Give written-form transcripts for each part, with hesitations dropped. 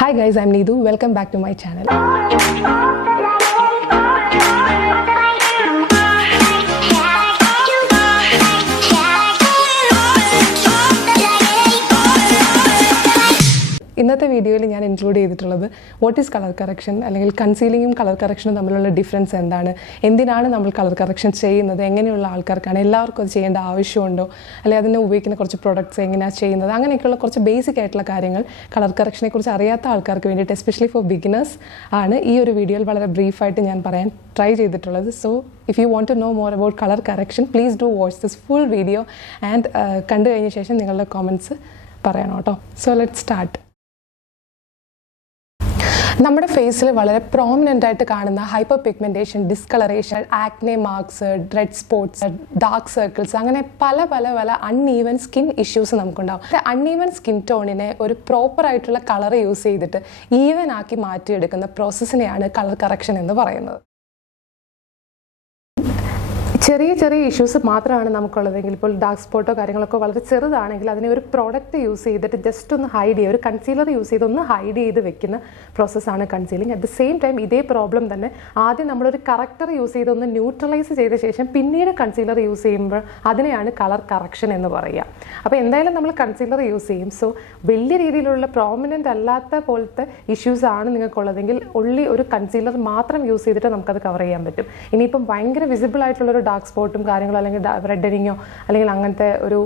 Hi guys, I'm Needu. Welcome back to my channel. ഇന്നത്തെ വീഡിയോയിൽ ഞാൻ ഇൻക്ലൂഡ് ചെയ്തിട്ടുള്ളത് വാട്ട് ഈസ് കളർ കറക്ഷൻ അല്ലെങ്കിൽ കൺസീലിങ്ങും കളർ കറക്ഷനും തമ്മിലുള്ള ഡിഫറൻസ് എന്താണ്, എന്തിനാണ് നമ്മൾ കളർ കറക്ഷൻ ചെയ്യുന്നത്, എങ്ങനെയുള്ള ആൾക്കാർക്കാണ്, എല്ലാവർക്കും അത് ചെയ്യേണ്ട ആവശ്യമുണ്ടോ, അല്ലെങ്കിൽ അതിന് ഉപയോഗിക്കുന്ന കുറച്ച് പ്രൊഡക്ട്സ് എങ്ങനെയാണ് ചെയ്യുന്നത്, അങ്ങനെയൊക്കെയുള്ള കുറച്ച് ബേസിക് ആയിട്ടുള്ള കാര്യങ്ങൾ കളർ കറക്ഷനെ കുറിച്ച് അറിയാത്ത ആൾക്കാർക്ക് വേണ്ടിയിട്ട് എസ്പെഷ്യലി ഫോർ ബിഗിനേഴ്സ് ആണ് ഈ ഒരു വീഡിയോയിൽ വളരെ ബ്രീഫായിട്ട് ഞാൻ പറയാൻ ട്രൈ ചെയ്തിട്ടുള്ളത്. So if you want to know more about color correction, please do watch this full video and കണ്ടു കഴിഞ്ഞ ശേഷം നിങ്ങളുടെ കമൻറ്റ്സ് പറയണം കേട്ടോ. So let's start. നമ്മുടെ ഫേസിൽ വളരെ പ്രോമിനൻ്റ് ആയിട്ട് കാണുന്ന hyper pigmentation, discoloration, acne marks, red spots, dark circles, അങ്ങനെ പല പല പല അൺഈവൻ സ്കിൻ ഇഷ്യൂസ് നമുക്കുണ്ടാവും. അൺഈവൻ സ്കിൻ ടോണിനെ ഒരു പ്രോപ്പറായിട്ടുള്ള കളർ യൂസ് ചെയ്തിട്ട് ഈവൻ ആക്കി മാറ്റിയെടുക്കുന്ന പ്രോസസ്സിനെയാണ് കളർ കറക്ഷൻ എന്ന് പറയുന്നത്. ചെറിയ ചെറിയ ഇഷ്യൂസ് മാത്രമാണ് നമുക്കുള്ളതെങ്കിൽ, ഇപ്പോൾ ഡാർക്ക് സ്പോട്ടോ കാര്യങ്ങളൊക്കെ വളരെ ചെറുതാണെങ്കിൽ അതിനെ ഒരു പ്രോഡക്റ്റ് യൂസ് ചെയ്തിട്ട് ജസ്റ്റ് ഒന്ന് ഹൈഡ് ചെയ്യുക, ഒരു കൺസീലർ യൂസ് ചെയ്ത് ഒന്ന് ഹൈഡ് ചെയ്ത് വെക്കുന്ന പ്രോസസ്സാണ് concealing. At the same time ഇതേ പ്രോബ്ലം തന്നെ ആദ്യം നമ്മളൊരു കറക്റ്റർ യൂസ് ചെയ്ത് ഒന്ന് ന്യൂട്രലൈസ് ചെയ്ത ശേഷം പിന്നീട് കൺസീലർ യൂസ് ചെയ്യുമ്പോൾ അതിനെയാണ് കളർ കറക്ഷൻ എന്ന് പറയുക. അപ്പോൾ എന്തായാലും നമ്മൾ കൺസീലർ യൂസ് ചെയ്യും. സോ വലിയ രീതിയിലുള്ള പ്രോമിനൻ്റ് അല്ലാത്ത പോലത്തെ ഇഷ്യൂസ് ആണ് നിങ്ങൾക്കുള്ളതെങ്കിൽ ഉള്ളി ഒരു കൺസീലർ മാത്രം യൂസ് ചെയ്തിട്ട് നമുക്കത് കവർ ചെയ്യാൻ പറ്റും. ഇനിയിപ്പം ഭയങ്കര വിസിബിൾ ആയിട്ടുള്ളൊരു ഡാർക്ക് സ്പോട്ടും കാര്യങ്ങളോ അല്ലെങ്കിൽ റെഡനിങ്ങോ അല്ലെങ്കിൽ അങ്ങനത്തെ ഒരു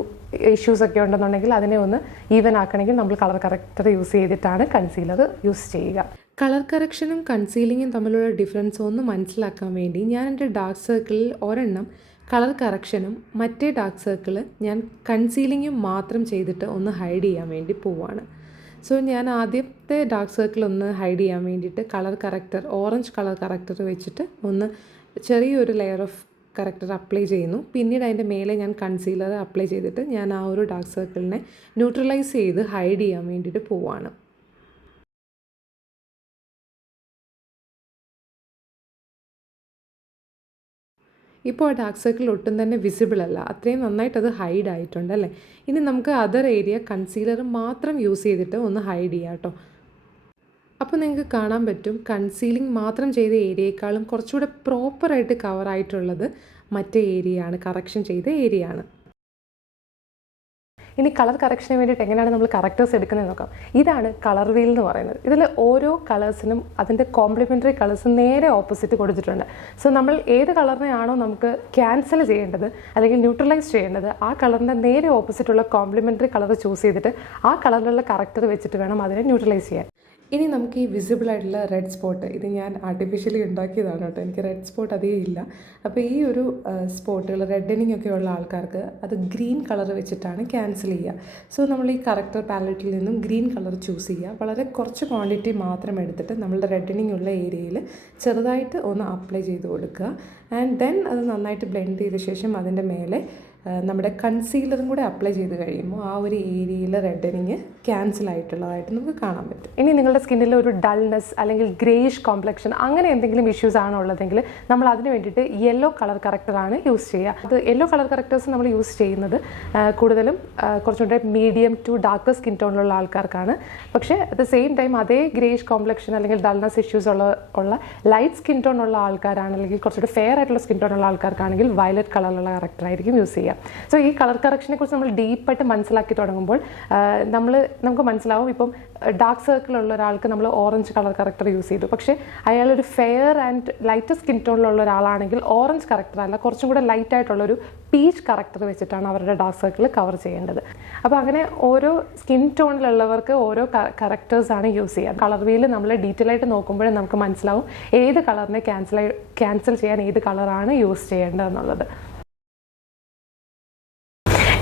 ഇഷ്യൂസ് ഒക്കെ ഉണ്ടെന്നുണ്ടെങ്കിൽ അതിനെ ഒന്ന് ഈവൻ ആക്കണമെങ്കിൽ നമ്മൾ കളർ കറക്റ്റർ യൂസ് ചെയ്തിട്ടാണ് കൺസീലർ യൂസ് ചെയ്യുക. കളർ കറക്ഷനും കൺസീലിങ്ങും തമ്മിലുള്ള ഡിഫറൻസ് ഒന്ന് മനസ്സിലാക്കാൻ വേണ്ടി ഞാൻ എൻ്റെ ഡാർക്ക് സർക്കിളിൽ ഒരെണ്ണം കളർ കറക്ഷനും മറ്റേ ഡാർക്ക് സർക്കിൾ ഞാൻ കൺസീലിങ്ങും മാത്രം ചെയ്തിട്ട് ഒന്ന് ഹൈഡ് ചെയ്യാൻ വേണ്ടി പോവുകയാണ്. സോ ഞാൻ ആദ്യത്തെ ഡാർക്ക് സർക്കിൾ ഒന്ന് ഹൈഡ് ചെയ്യാൻ വേണ്ടിയിട്ട് colour corrector, orange colour corrector വെച്ചിട്ട് ഒന്ന് ചെറിയൊരു ലെയർ ഓഫ് കറക്റ്റർ അപ്ലൈ ചെയ്യുന്നു. പിന്നീട് അതിൻ്റെ മേലെ ഞാൻ കൺസീലർ അപ്ലൈ ചെയ്തിട്ട് ഞാൻ ആ ഒരു ഡാർക്ക് സർക്കിളിനെ ന്യൂട്രലൈസ് ചെയ്ത് ഹൈഡ് ചെയ്യാൻ വേണ്ടിയിട്ട് പോവാണ്. ഇപ്പോൾ ആ ഡാർക്ക് സർക്കിൾ ഒട്ടും തന്നെ വിസിബിൾ അല്ല, അത്രയും നന്നായിട്ട് അത് ഹൈഡ് ആയിട്ടുണ്ട് അല്ലേ. ഇനി നമുക്ക് അതർ ഏരിയ കൺസീലർ മാത്രം യൂസ് ചെയ്തിട്ട് ഒന്ന് ഹൈഡ് ചെയ്യാം കേട്ടോ. അപ്പോൾ നിങ്ങൾക്ക് കാണാൻ പറ്റും കൺസീലിംഗ് മാത്രം ചെയ്ത ഏരിയയെക്കാളും കുറച്ചുകൂടെ പ്രോപ്പറായിട്ട് കവറായിട്ടുള്ളത് മറ്റേ ഏരിയയാണ്, കറക്ഷൻ ചെയ്ത ഏരിയയാണ്. ഇനി കളർ കറക്ഷന് വേണ്ടിയിട്ട് എങ്ങനെയാണ് നമ്മൾ കറക്റ്റേഴ്സ് എടുക്കുന്നത് നോക്കാം. ഇതാണ് കളർ വീൽ എന്ന് പറയുന്നത്. ഇതിൽ ഓരോ കളേഴ്സിനും അതിൻ്റെ കോംപ്ലിമെൻ്ററി കളേഴ്സ് നേരെ ഓപ്പോസിറ്റ് കൊടുത്തിട്ടുണ്ട്. സോ നമ്മൾ ഏത് കളറിനെയാണോ നമുക്ക് ക്യാൻസൽ ചെയ്യേണ്ടത് അല്ലെങ്കിൽ ന്യൂട്രലൈസ് ചെയ്യേണ്ടത് ആ കളറിൻ്റെ നേരെ ഓപ്പോസിറ്റുള്ള കോംപ്ലിമെൻ്ററി കളർ ചൂസ് ചെയ്തിട്ട് ആ കളറിലുള്ള കറക്റ്റർ വെച്ചിട്ട് വേണം അതിനെ ന്യൂട്രലൈസ് ചെയ്യാൻ. ഇനി നമുക്ക് ഈ വിസിബിൾ ആയിട്ടുള്ള റെഡ് സ്പോട്ട്, ഇത് ഞാൻ ആർട്ടിഫിഷ്യലി ഉണ്ടാക്കിയതാണ് കേട്ടോ, എനിക്ക് റെഡ് സ്പോട്ട് അധികം ഇല്ല. അപ്പോൾ ഈ ഒരു സ്പോട്ടുകൾ റെഡനിങ് ഒക്കെ ഉള്ള ആൾക്കാർക്ക് അത് ഗ്രീൻ കളർ വെച്ചിട്ടാണ് ക്യാൻസൽ ചെയ്യുക. സോ നമ്മൾ ഈ കറക്റ്റർ പാലറ്റിൽ നിന്നും ഗ്രീൻ കളർ ചൂസ് ചെയ്യുക. വളരെ കുറച്ച് ക്വാണ്ടിറ്റി മാത്രം എടുത്തിട്ട് നമ്മളുടെ റെഡനിങ് ഉള്ള ഏരിയയിൽ ചെറുതായിട്ട് ഒന്ന് അപ്ലൈ ചെയ്ത് കൊടുക്കുക. ആൻഡ് ദെൻ അത് നന്നായിട്ട് ബ്ലെൻഡ് ചെയ്ത ശേഷം അതിൻ്റെ മേലെ നമ്മുടെ കൺസീലറും കൂടെ അപ്ലൈ ചെയ്ത് കഴിയുമ്പോൾ ആ ഒരു ഏരിയയിൽ റെഡനിങ് ക്യാൻസൽ ആയിട്ടുള്ളതായിട്ട് നമുക്ക് കാണാൻ പറ്റും. ഇനി നിങ്ങളുടെ സ്കിന്നിൽ ഒരു ഡൾനെസ് അല്ലെങ്കിൽ ഗ്രേയിഷ് കോംപ്ലക്ഷൻ അങ്ങനെ എന്തെങ്കിലും ഇഷ്യൂസ് ആണ് ഉള്ളതെങ്കിൽ നമ്മൾ അതിന് വേണ്ടിയിട്ട് യെല്ലോ കളർ കറക്റ്ററാണ് യൂസ് ചെയ്യുക. അത് യെല്ലോ കളർ കറക്റ്റേഴ്സ് നമ്മൾ യൂസ് ചെയ്യുന്നത് കൂടുതലും കുറച്ചുകൂടെ മീഡിയം ടു ഡാർക്ക് സ്കിൻ ടോണിലുള്ള ആൾക്കാർക്കാണ്. പക്ഷേ അറ്റ് ദ സെയിം ടൈം അതേ ഗ്രേയിഷ് കോംപ്ലക്ഷൻ അല്ലെങ്കിൽ ഡൾനെസ് ഇഷ്യൂസ് ഉള്ള ലൈറ്റ് സ്കിൻ ടോൺ ഉള്ള ആൾക്കാരാണ് അല്ലെങ്കിൽ കുറച്ചുകൂടെ ഫെയർ ആയിട്ടുള്ള സ്കിൻ ടോൺ ഉള്ള ആൾക്കാർക്കാണെങ്കിൽ വയലറ്റ് കളറിലുള്ള കറക്റ്ററായിരിക്കും യൂസ് ചെയ്യുക. സോ ഈ കളർ കറക്ഷനെ കുറിച്ച് നമ്മൾ ഡീപ്പായിട്ട് മനസ്സിലാക്കി തുടങ്ങുമ്പോൾ നമുക്ക് മനസ്സിലാവും. ഇപ്പം ഡാർക്ക് സർക്കിൾ ഉള്ള ഒരാൾക്ക് നമ്മൾ ഓറഞ്ച് കളർ കറക്റ്റർ യൂസ് ചെയ്തു, പക്ഷേ അയാളൊരു ഫെയർ ആൻഡ് ലൈറ്റ് സ്കിൻ ടോണിലുള്ള ഒരാളാണെങ്കിൽ ഓറഞ്ച് കറക്റ്റർ അല്ല, കുറച്ചും കൂടെ ലൈറ്റ് ആയിട്ടുള്ളൊരു പീച്ച് കറക്റ്റർ വെച്ചിട്ടാണ് അവരുടെ ഡാർക്ക് സർക്കിൾ കവർ ചെയ്യേണ്ടത്. അപ്പോൾ അങ്ങനെ ഓരോ സ്കിൻ ടോണിലുള്ളവർക്ക് ഓരോ കറക്റ്റേഴ്സാണ് യൂസ് ചെയ്യുക. കളർ വീൽ നമ്മൾ ഡീറ്റെയിൽ ആയിട്ട് നോക്കുമ്പോഴേ നമുക്ക് മനസ്സിലാവും ഏത് കളറിനെ ക്യാൻസൽ ചെയ്യാൻ ഏത് കളറാണ് യൂസ് ചെയ്യേണ്ടതെന്നുള്ളത്.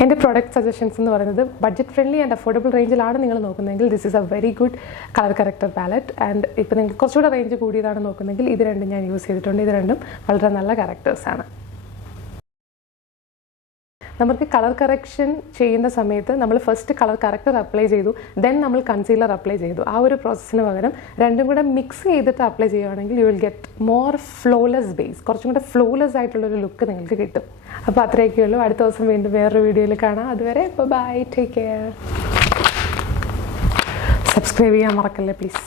എൻ്റെ പ്രോഡക്റ്റ് സജഷൻസ് എന്ന് പറയുന്നത് ബഡ്ജറ്റ് ഫ്രണ്ട്ലി ആൻഡ് അഫോർഡബിൾ റേഞ്ചിലാണ് നിങ്ങൾ നോക്കുന്നതെങ്കിൽ this is a very good colour corrector palette. And ഇപ്പോൾ നിങ്ങൾക്ക് കുറച്ചുകൂടെ റേഞ്ച് കൂടിയതാണ് നോക്കുന്നതെങ്കിൽ ഇത് രണ്ടും ഞാൻ യൂസ് ചെയ്തിട്ടുണ്ട്. ഇത് രണ്ടും വളരെ നല്ല കറക്റ്റേഴ്സാണ്. നമുക്ക് കളർ കറക്ഷൻ ചെയ്യുന്ന സമയത്ത് നമ്മൾ ഫസ്റ്റ് കളർ കറക്റ്റർ അപ്ലൈ ചെയ്തു, ദെൻ നമ്മൾ കൺസീലർ അപ്ലൈ ചെയ്തു. ആ ഒരു പ്രോസസ്സിന് പകരം രണ്ടും കൂടെ മിക്സ് ചെയ്തിട്ട് അപ്ലൈ ചെയ്യുകയാണെങ്കിൽ you will get more flawless base, കുറച്ചും കൂടെ ഫ്ലോലെസ് ആയിട്ടുള്ളൊരു ലുക്ക് നിങ്ങൾക്ക് കിട്ടും. അപ്പോൾ അത്രയൊക്കെയുള്ളൂ. അടുത്ത ദിവസം വീണ്ടും വേറൊരു വീഡിയോയിൽ കാണാം. അതുവരെ ബൈ, ടേക്ക് കെയർ. സബ്സ്ക്രൈബ് ചെയ്യാൻ മറക്കല്ലേ പ്ലീസ്.